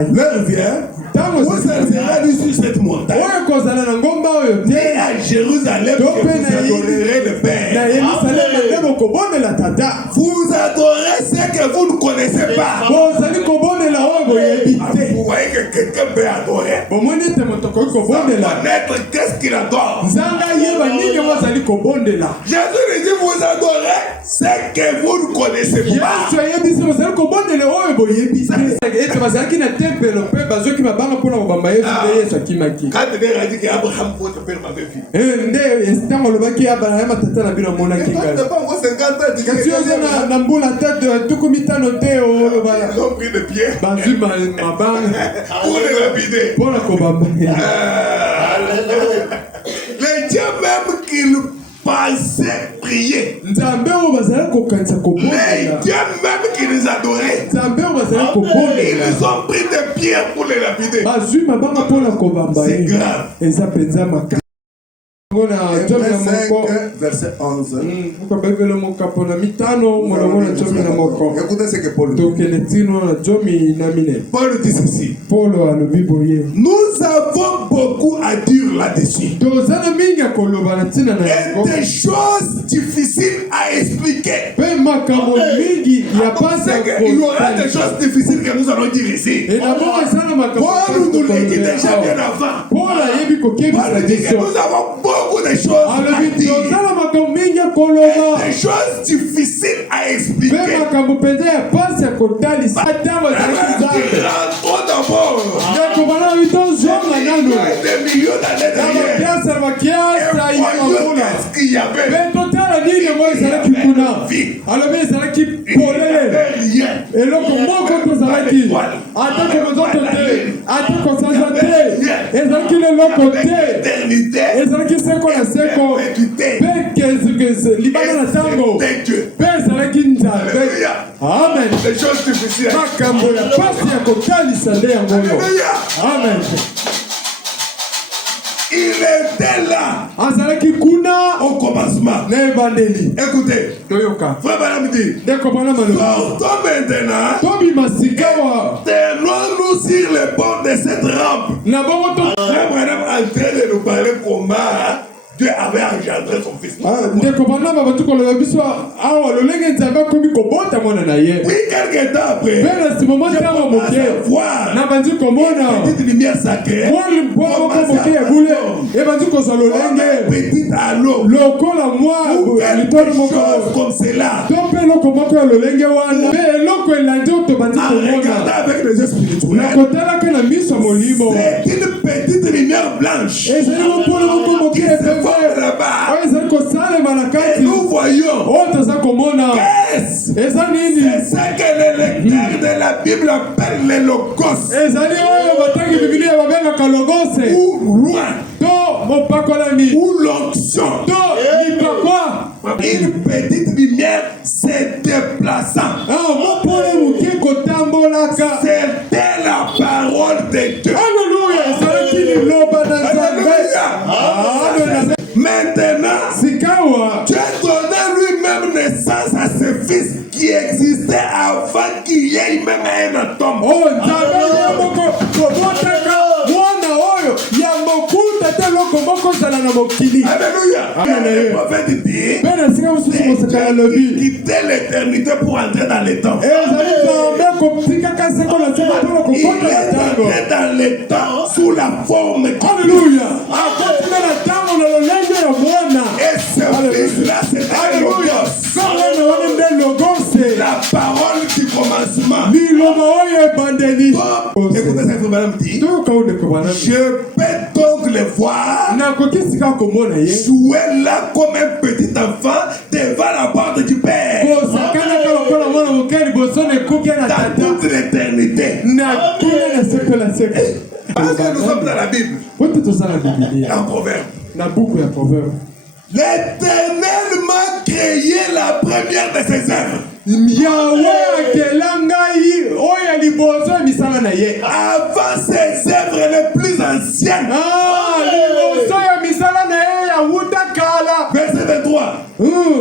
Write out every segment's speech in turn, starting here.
L'heure vient, vous servira sur cette montagne. Et à Jérusalem, que vous adorerez le Père. Vous adorez ce que vous ne connaissez pas. Vous voyez que quelqu'un peut adorer. Connaître qu'est-ce qu'il adore. Jésus dit vous adorez ce que vous ne connaissez pas. Quand il a dit qu'Abraham, votre père m'avait vu. Ils ont pris des pierres pour les lapider. Les dieux même qu'ils pensaient prier. Les dieux même qui les adoraient. Ils ont pris des pierres pour les lapider. C'est grave. Hébreux 5, verset 11. Écoutez ce que Paul dit. Paul dit ceci. Nous avons beaucoup à dire là-dessus. Et des choses difficiles à expliquer. Il y aura des choses difficiles que nous allons dire ici. Paul nous l'a dit déjà bien avant. Paul dit que nous avons beaucoup de choses à dire. Des choses difficiles à expliquer. Rentrons d'abord. Des millions d'années derrière. Et voyons qu'est-ce qu'il y avait. Amen. Les choses difficiles. Amen. Il était là au commencement. Écoutez, Frère Branham dit, sortons maintenant, tenons-nous sur les bords de cette rampe. Frère Branham est en train de nous parler comment Dieu avait engendré son fils. Oui, quelques temps après, je commence à voir une petite lumière sacrée. Petite à l'eau. Quelque chose comme cela. En regardant avec les yeux spirituels, c'est une petite lumière blanche qui se forme là-bas. Et nous voyons qu'est-ce c'est ça que les lecteurs de la Bible appellent les logos. Ou loin. Ou l'onction. Une petite lumière se déplaçant. C'était la parole de Dieu. Alléluia. Maintenant, Dieu donna lui-même naissance à ce fils qui existait avant qu'il y ait même un atome. Alléluia. Le prophète dit quitter l'éternité pour entrer dans les temps. Il est entré dans les temps sous la forme. Alléluia. Et ce fils-là, c'était le logos. La parole du commencement. Écoutez ce que Madame dit. Je peux donc le voir jouer là comme un petit enfant devant la porte du Père. Dans toute l'éternité. Parce que nous sommes dans la Bible. En proverbe. L'Éternel m'a créé la première de ses œuvres. Avant ses œuvres les plus anciennes. Verset 23.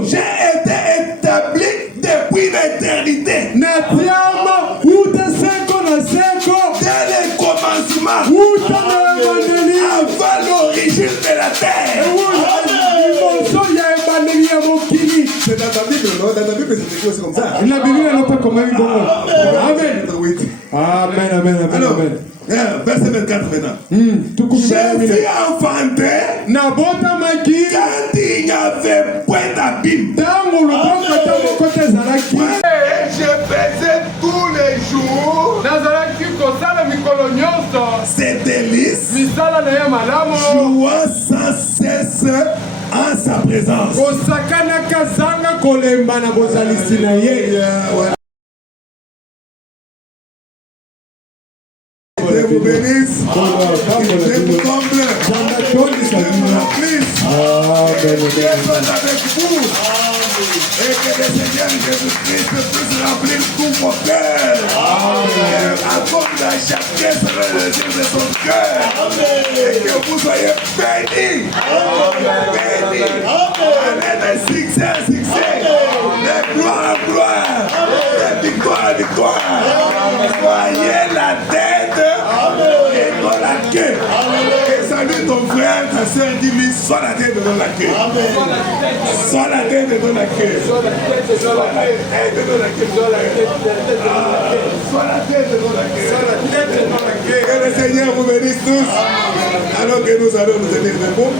J'ai été établi depuis l'éternité. Dès commencement. Avant l'origine de la terre. C'est dans ta Bible, non? Dans ta Bible, c'est écrit aussi comme ça. La Bible n'est pas comme un bon. Amen. Amen, amen, amen. Alors, verset 24 maintenant. Jésus enfanté quand il n'y avait point d'abîme. Et je faisais tous les jours ses délices, jouant sans cesse en sa présence. Dieu vous bénisse. Dieu vous comble. Dieu vous remplisse. Dieu soit avec vous. Et que le Seigneur Jésus-Christ puisse remplir tous vos cœurs. Accorde à chacun selon le désir de son cœur. Et que vous soyez bénis. Bénis. Allez de succès en succès. De gloire en gloire. De victoire en victoire. Soyez la tête et non la queue. Et salue ton frère, ta soeur, dis-lui, sois la tête et non la queue. Sois la tête et non la queue. Sois la tête et non la queue. Sois la tête et non la queue. Que le Seigneur vous bénisse tous. Alors que nous allons nous tenir debout.